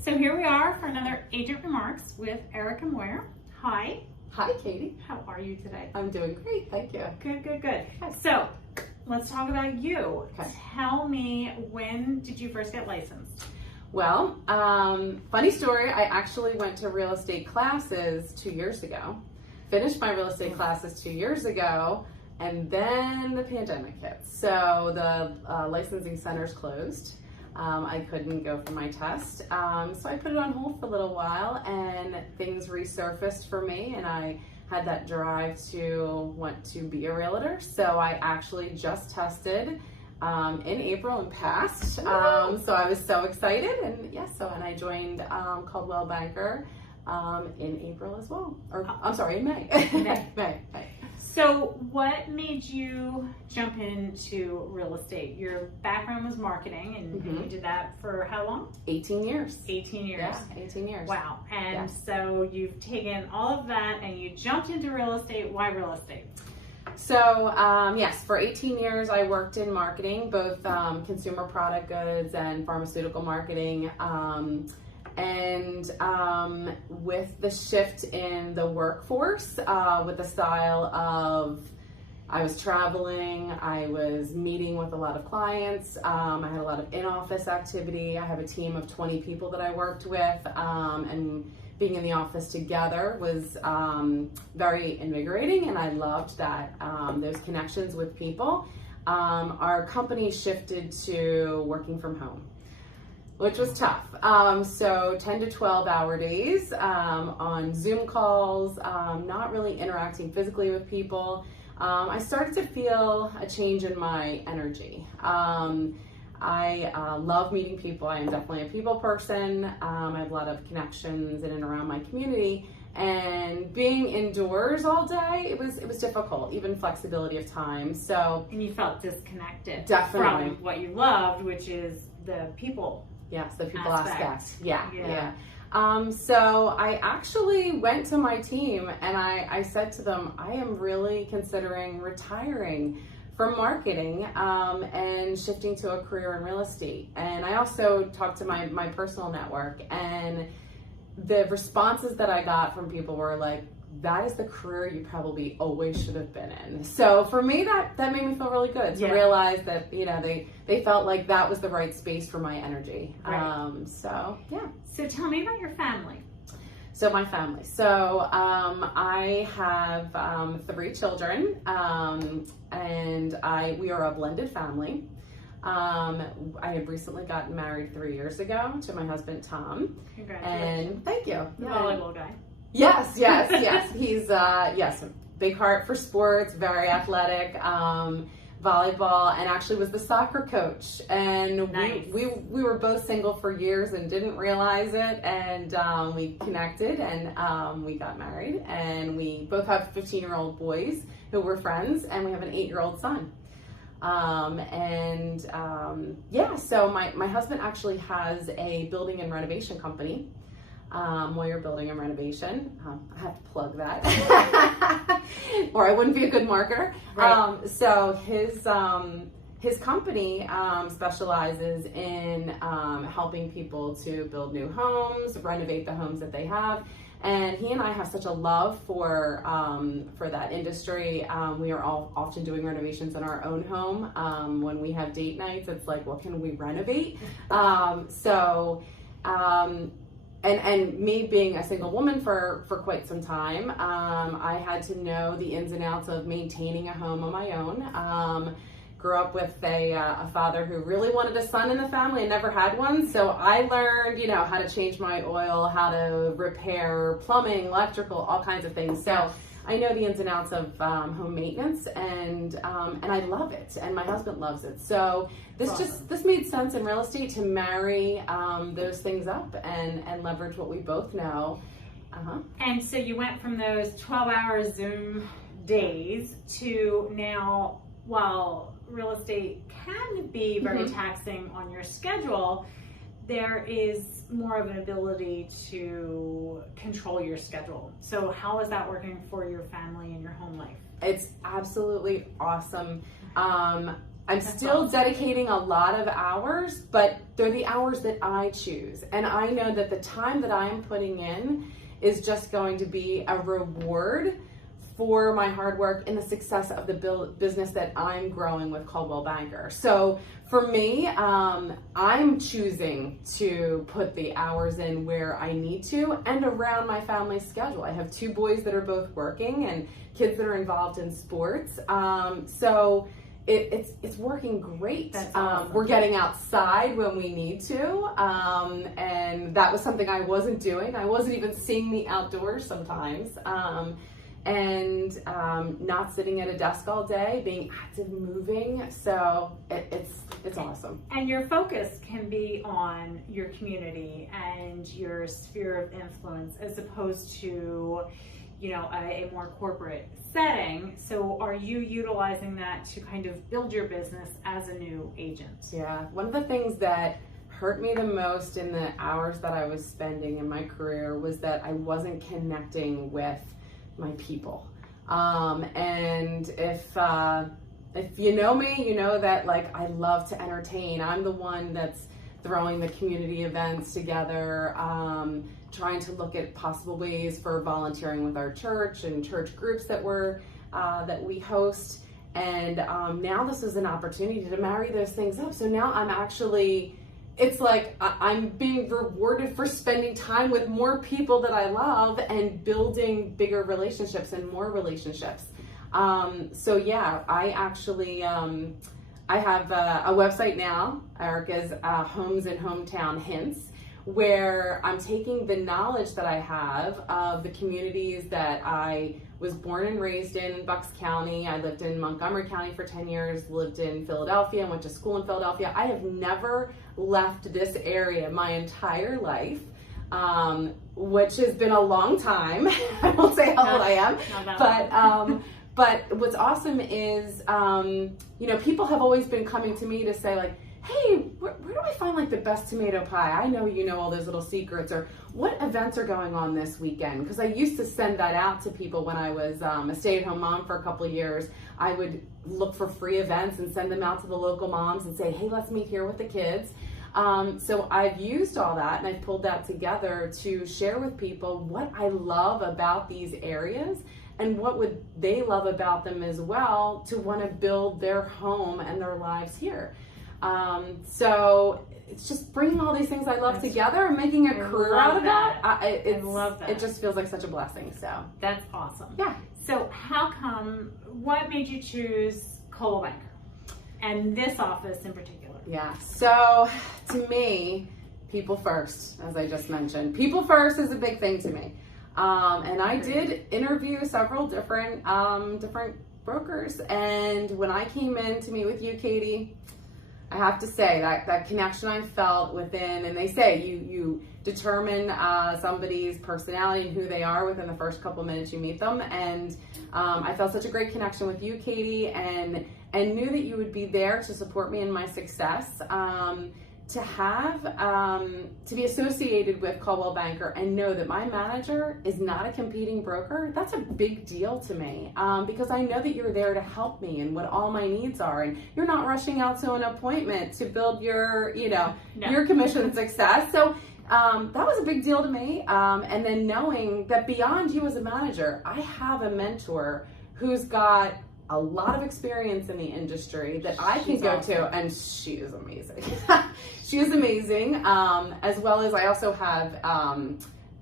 So here we are for another Agent Remarks with Erika Moyer. Hi. Hi, Katie. How are you today? I'm doing great, thank you. Good, good, good. So let's talk about you. Okay. Tell me, when did you first get licensed? Well, funny story, I actually went to real estate classes 2 years ago, finished my real estate classes 2 years ago, and then the pandemic hit. So the licensing centers closed. I couldn't go for my test. So I put it on hold for a little while and things resurfaced for me, and I had that drive to want to be a realtor. So I actually just tested in April and passed. So I was so excited, and and I joined Coldwell Banker in April as well. Or I'm sorry, in May. May. So what made you jump into real estate? Your background was marketing, and you did that for how long? 18 years. 18 years. Yeah, 18 years. Wow. And so you've taken all of that and you jumped into real estate. Why real estate? So yes, for 18 years I worked in marketing, both consumer product goods and pharmaceutical marketing. With the shift in the workforce, with the style of, I was traveling, I was meeting with a lot of clients, I had a lot of in-office activity. I have a team of 20 people that I worked with, and being in the office together was very invigorating, and I loved that, those connections with people. Our company shifted to working from home, which was tough. So 10 to 12 hour days on Zoom calls, not really interacting physically with people. I started to feel a change in my energy. I love meeting people. I am definitely a people person. I have a lot of connections in and around my community. And being indoors all day, it was difficult, even flexibility of time. So, and you felt disconnected definitely from what you loved, which is the people. Yes, the people aspect. Yeah. So I actually went to my team and I said to them, I am really considering retiring from marketing and shifting to a career in real estate. And I also talked to my personal network, and the responses that I got from people were like, that is the career you probably always should have been in. So for me, that made me feel really good to realize that, they felt like that was the right space for my energy. Right. So tell me about your family. So my family. So I have 3 children, and we are a blended family. I had recently gotten married 3 years ago to my husband, Tom. Congratulations. And thank you. The volleyball guy. Yes. He's big heart for sports, very athletic, volleyball, and actually was the soccer coach. And nice. we were both single for years and didn't realize it. And we connected, and we got married. And we both have 15-year-old boys who were friends, and we have an 8-year-old son. So my husband actually has a building and renovation company. Moyer Building and Renovation. I have to plug that, or I wouldn't be a good marketer. Right. So his company specializes in helping people to build new homes, renovate the homes that they have. And he and I have such a love for that industry. We are all often doing renovations in our own home. When we have date nights, it's like, what can we renovate? And me being a single woman for quite some time, I had to know the ins and outs of maintaining a home on my own. Grew up with a father who really wanted a son in the family and never had one. So I learned, how to change my oil, how to repair plumbing, electrical, all kinds of things. So I know the ins and outs of home maintenance, and I love it, and my husband loves it. So this made sense in real estate to marry those things up and leverage what we both know. And so you went from those 12-hour Zoom days to now, while real estate can be very taxing on your schedule, there is more of an ability to control your schedule. So how is that working for your family and your home life? It's absolutely awesome. I'm still dedicating a lot of hours, but they're the hours that I choose. And I know that the time that I'm putting in is just going to be a reward for my hard work and the success of the business that I'm growing with Coldwell Banker. So for me, I'm choosing to put the hours in where I need to and around my family's schedule. I have 2 boys that are both working and kids that are involved in sports. So it's working great. That's awesome. We're getting outside when we need to, and that was something I wasn't doing. I wasn't even seeing the outdoors sometimes. And not sitting at a desk all day, being active, moving. So it's awesome. And your focus can be on your community and your sphere of influence as opposed to, you know, a more corporate setting. So are you utilizing that to kind of build your business as a new agent? Yeah, one of the things that hurt me the most in the hours that I was spending in my career was that I wasn't connecting with my people. And if you know me, you know that like I love to entertain. I'm the one that's throwing the community events together, trying to look at possible ways for volunteering with our church and church groups that we host. And now this is an opportunity to marry those things up. So now I'm actually, it's like I'm being rewarded for spending time with more people that I love and building bigger relationships and more relationships. So yeah, I actually, I have a website now, Erika's Homes and Hometown Hints, where I'm taking the knowledge that I have of the communities that I was born and raised in Bucks County. I lived in Montgomery County for 10 years, lived in Philadelphia, went to school in Philadelphia. I have never left this area my entire life, which has been a long time. I won't say how old I am, but what's awesome is, you know, people have always been coming to me to say like, hey, where do I find like the best tomato pie? I know you know all those little secrets, or what events are going on this weekend? Because I used to send that out to people when I was a stay-at-home mom for a couple of years. I would look for free events and send them out to the local moms and say, hey, let's meet here with the kids. So I've used all that and I've pulled that together to share with people what I love about these areas and what would they love about them as well to want to build their home and their lives here. So it's just bringing all these things I love together and making a career out of that. I love that. It just feels like such a blessing. So that's awesome. Yeah. So what made you choose Coldwell Banker and this office in particular? Yeah. So to me, people first, as I just mentioned, people first is a big thing to me. And I did interview several different brokers. And when I came in to meet with you, Katie, I have to say that connection I felt within, and they say you determine somebody's personality and who they are within the first couple minutes you meet them. And I felt such a great connection with you, Katie, and knew that you would be there to support me in my success. To be associated with Coldwell Banker and know that my manager is not a competing broker, that's a big deal to me, because I know that you're there to help me and what all my needs are, and you're not rushing out to an appointment to build your, your commission success. So that was a big deal to me. And then knowing that beyond you as a manager, I have a mentor who's got a lot of experience in the industry that I can go to, and she is amazing. She is amazing, as well as I also have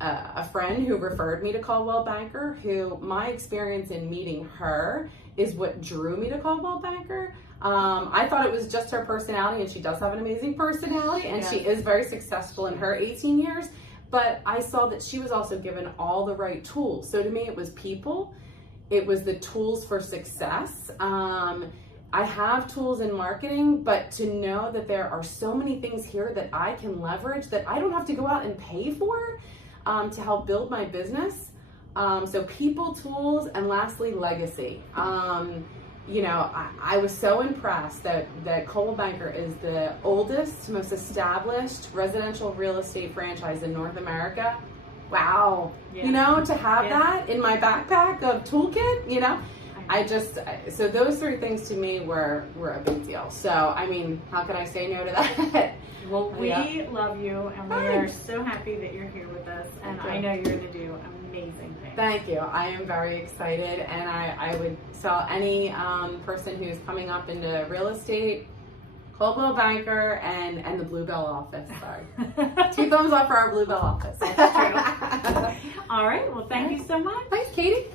a friend who referred me to Coldwell Banker, who my experience in meeting her is what drew me to Coldwell Banker. I thought it was just her personality, and she does have an amazing personality, and she is very successful in her 18 years, but I saw that she was also given all the right tools. So to me, it was people. It was the tools for success. I have tools in marketing, but to know that there are so many things here that I can leverage that I don't have to go out and pay for to help build my business. So people, tools, and lastly, legacy. I was so impressed that Coldwell Banker is the oldest, most established residential real estate franchise in North America. Wow. Yeah. To have that in my backpack of toolkit, so those three things to me were a big deal. So, I mean, how can I say no to that? Well, we Yeah. love you, and we are so happy that you're here with us, and I know you're going to do amazing things. Thank you. I am very excited, and I would tell any person who's coming up into real estate, Coldwell Banker and the Bluebell office. Sorry. 2 thumbs up for our Bluebell office. That's true. All right. Well, thank you so much. Thanks, Katie.